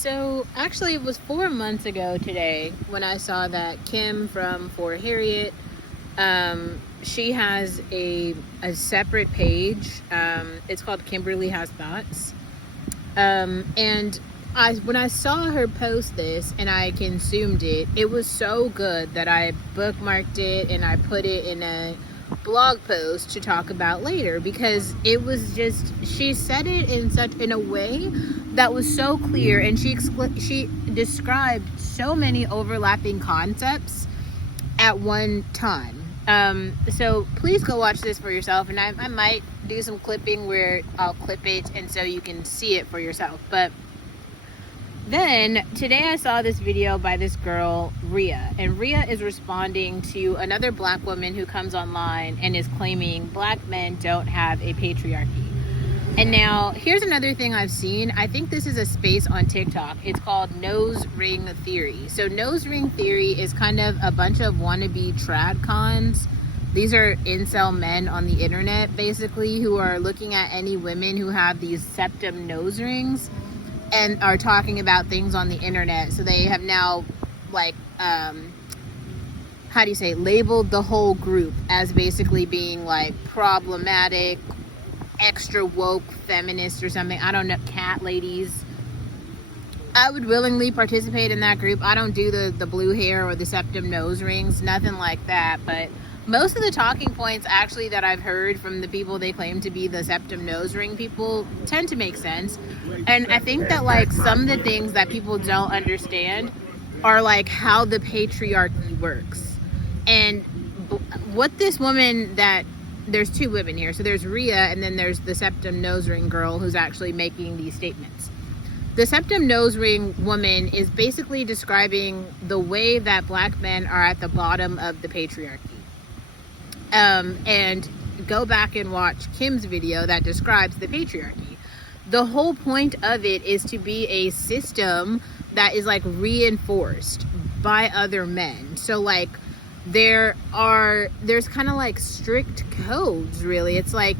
So actually it was 4 months ago today when I saw that Kim from For Harriet, she has a separate page. It's called Kimberly Has Thoughts. And when I saw her post this and I consumed it, it was so good that I bookmarked it and I put it in a blog post to talk about later, because it was just, she said it in a way that was so clear, and she described so many overlapping concepts at one time. So please go watch this for yourself, and I might do some clipping where I'll clip it and so you can see it for yourself. But then today I saw this video by this girl, Rhea, and Rhea is responding to another black woman who comes online and is claiming black men don't have a patriarchy. And now here's another thing I've seen. I think this is a space on TikTok. It's called nose ring theory. So nose ring theory is kind of a bunch of wannabe trad cons. These are incel men on the internet, basically, who are looking at any women who have these septum nose rings and are talking about things on the internet. So they have now, like, labeled the whole group as basically being like problematic, extra woke feminist or something. I don't know, cat ladies. I would willingly participate in that group. I don't do the blue hair or the septum nose rings, nothing like that. But most of the talking points actually that I've heard from the people they claim to be the septum nose ring people tend to make sense. And I think that, like, some of the things that people don't understand are like how the patriarchy works. And what this woman, that there's two women here. So there's Rhea and then there's the septum nose ring girl who's actually making these statements. The septum nose ring woman is basically describing the way that black men are at the bottom of the patriarchy. And go back and watch Kim's video that describes the patriarchy. The whole point of it is to be a system that is like reinforced by other men. So like there's kind of like strict codes, really. It's like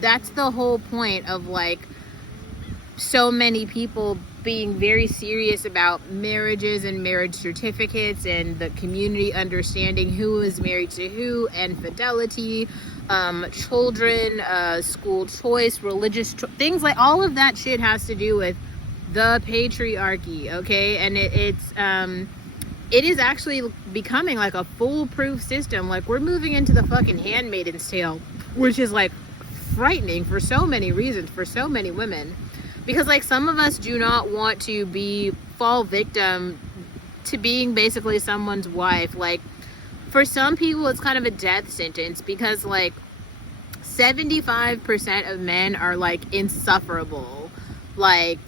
that's the whole point of like so many people being very serious about marriages and marriage certificates and the community understanding who is married to who, and fidelity, children, school choice, religious things, like all of that shit has to do with the patriarchy, okay? And it is actually becoming like a foolproof system. Like, we're moving into the fucking Handmaid's Tale, which is like frightening for so many reasons for so many women. Because, like, some of us do not want to fall victim to being basically someone's wife. Like, for some people, it's kind of a death sentence because, like, 75% of men are, like, insufferable. Like,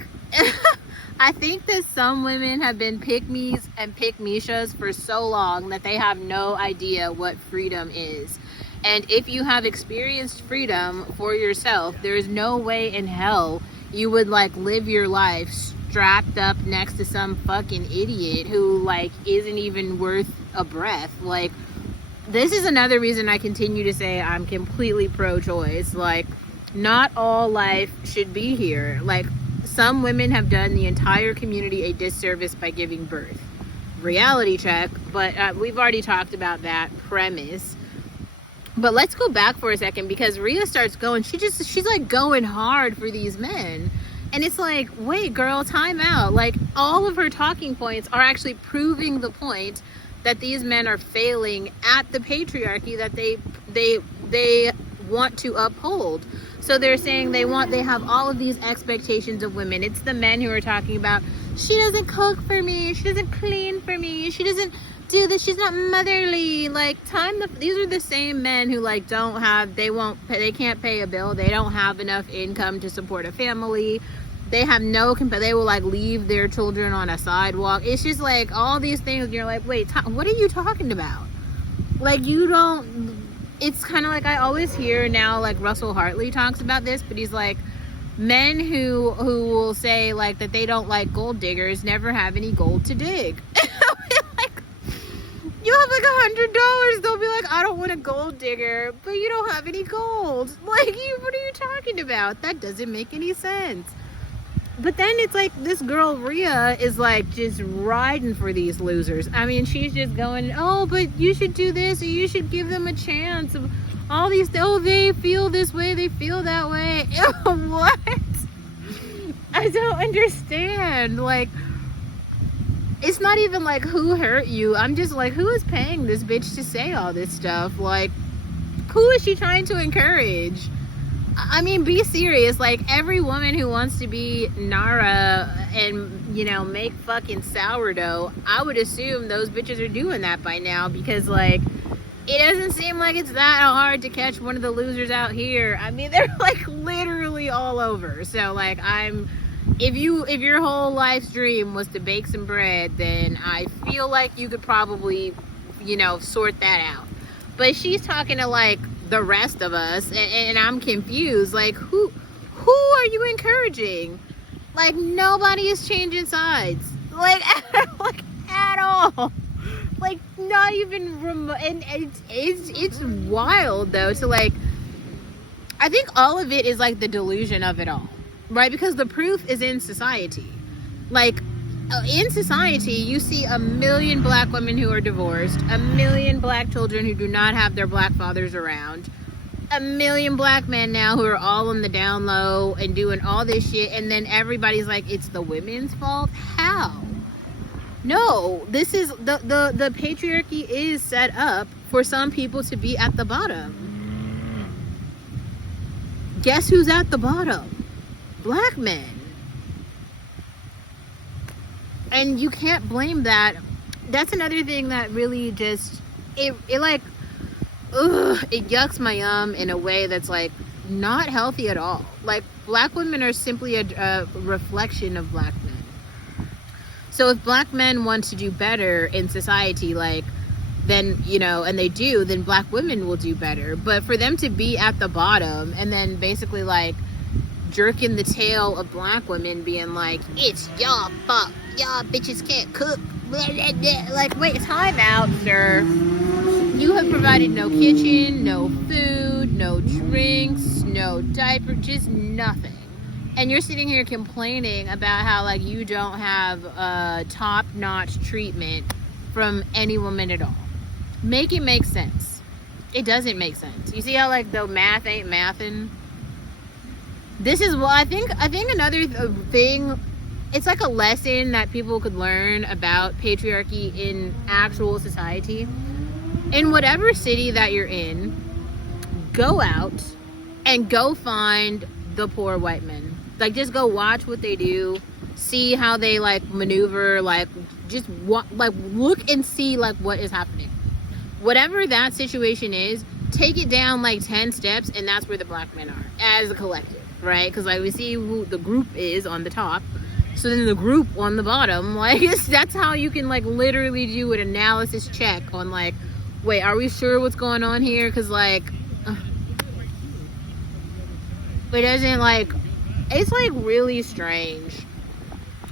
I think that some women have been pick-me's and pick-mishas for so long that they have no idea what freedom is. And if you have experienced freedom for yourself, there is no way in hell you would like live your life strapped up next to some fucking idiot who like isn't even worth a breath. Like, this is another reason I continue to say I'm completely pro-choice. Like, not all life should be here. Like, some women have done the entire community a disservice by giving birth. Reality check, but we've already talked about that premise. But let's go back for a second, because Rhea starts going, she's like going hard for these men. And it's like, wait, girl, time out. Like, all of her talking points are actually proving the point that these men are failing at the patriarchy that they want to uphold. So they're saying they have all of these expectations of women. It's the men who are talking about, she doesn't cook for me, she doesn't clean for me, she doesn't do this, she's not motherly. Like, these are the same men who like they can't pay a bill, they don't have enough income to support a family, they have they will like leave their children on a sidewalk. It's just like all these things, and you're like, wait, what are you talking about? Like, it's kind of like, I always hear now, like Russell Hartley talks about this, but he's like, men who will say like that they don't like gold diggers never have any gold to dig. You have like $100, they'll be like, I don't want a gold digger, but you don't have any gold. Like, what are you talking about? That doesn't make any sense. But then it's like this girl Rhea is like just riding for these losers. I mean, she's just going, oh, but you should do this, or you should give them a chance. All these, oh, they feel this way, they feel that way. What? I don't understand. Like, it's not even like who hurt you. I'm just like, who is paying this bitch to say all this stuff? Like, who is she trying to encourage? I mean, be serious. Like, every woman who wants to be Nara and, you know, make fucking sourdough, I would assume those bitches are doing that by now, because, like, it doesn't seem like it's that hard to catch one of the losers out here. I mean, they're, like, literally all over. So, like, if your whole life's dream was to bake some bread, then I feel like you could probably, you know, sort that out. But she's talking to, like, the rest of us, and I'm confused. Like, who are you encouraging? Like, nobody is changing sides. Like, at all. Like, not even remote. And it's wild, though, to, like, I think all of it is, like, the delusion of it all, right? Because the proof is in society. Like, in society, you see 1 million black women who are divorced, 1 million black children who do not have their black fathers around, 1 million black men now who are all on the down low and doing all this shit, and then everybody's like, it's the women's fault? How? No, this is the patriarchy is set up for some people to be at the bottom. Guess who's at the bottom? Black men. And you can't blame that. That's another thing that really just, it like, it yucks my yum in a way that's, like, not healthy at all. Like, black women are simply a reflection of black men. So if black men want to do better in society, like, then, you know, and they do, then black women will do better. But for them to be at the bottom and then basically, like, jerking the tail of black women, being like, it's y'all fault, y'all bitches can't cook, blah, blah, blah. Like, wait, time out, sir. You have provided no kitchen, no food, no drinks, no diaper, just nothing. And you're sitting here complaining about how, like, you don't have top-notch treatment from any woman at all. Make it make sense. It doesn't make sense. You see how, like, the math ain't mathin'? This is what I think another thing, it's like a lesson that people could learn about patriarchy in actual society. In whatever city that you're in, go out and go find the poor white men. Like, just go watch what they do, see how they, like, maneuver, like, just like, look and see, like, what is happening. Whatever that situation is, take it down like 10 steps, and that's where the black men are as a collective. Right? Because, like, we see who the group is on the top, so then the group on the bottom, like, that's how you can, like, literally do an analysis check on, like, wait, are we sure what's going on here? Because, like, it doesn't, like, it's, like, really strange.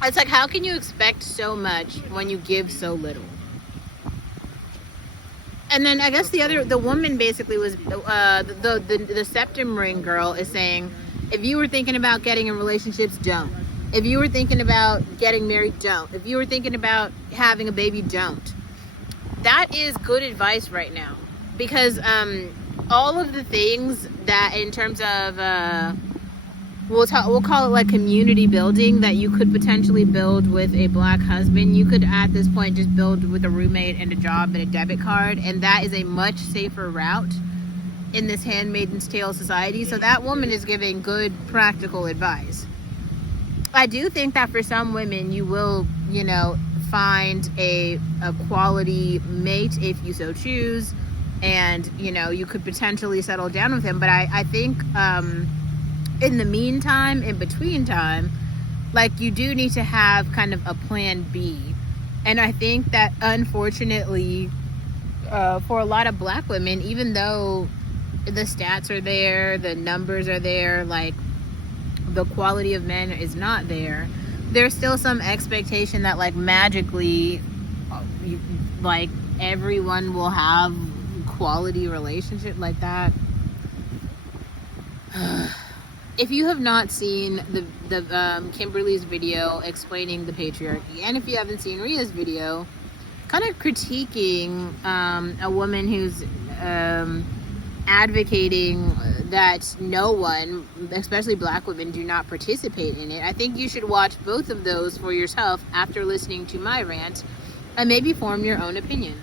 It's like, how can you expect so much when you give so little? And then I guess the woman basically was, the septum ring girl is saying, if you were thinking about getting in relationships, don't. If you were thinking about getting married, don't. If you were thinking about having a baby, don't. That is good advice right now. Because all of the things that, in terms of, we'll call it, like, community building, that you could potentially build with a black husband, you could at this point just build with a roommate and a job and a debit card. And that is a much safer route in this Handmaid's Tale society. So that woman is giving good practical advice. I do think that for some women, you will, you know, find a quality mate if you so choose, and, you know, you could potentially settle down with him. But I think in the meantime, in between time, like, you do need to have kind of a plan B. And I think that, unfortunately, for a lot of black women, even though the stats are there, the numbers are there, like, the quality of men is not there, there's still some expectation that, like, magically, like, everyone will have quality relationship like that. if you have not seen the Kimberly's video explaining the patriarchy, and if you haven't seen Ria's video kind of critiquing a woman who's advocating that no one, especially Black women, do not participate in it, I think you should watch both of those for yourself after listening to my rant and maybe form your own opinion.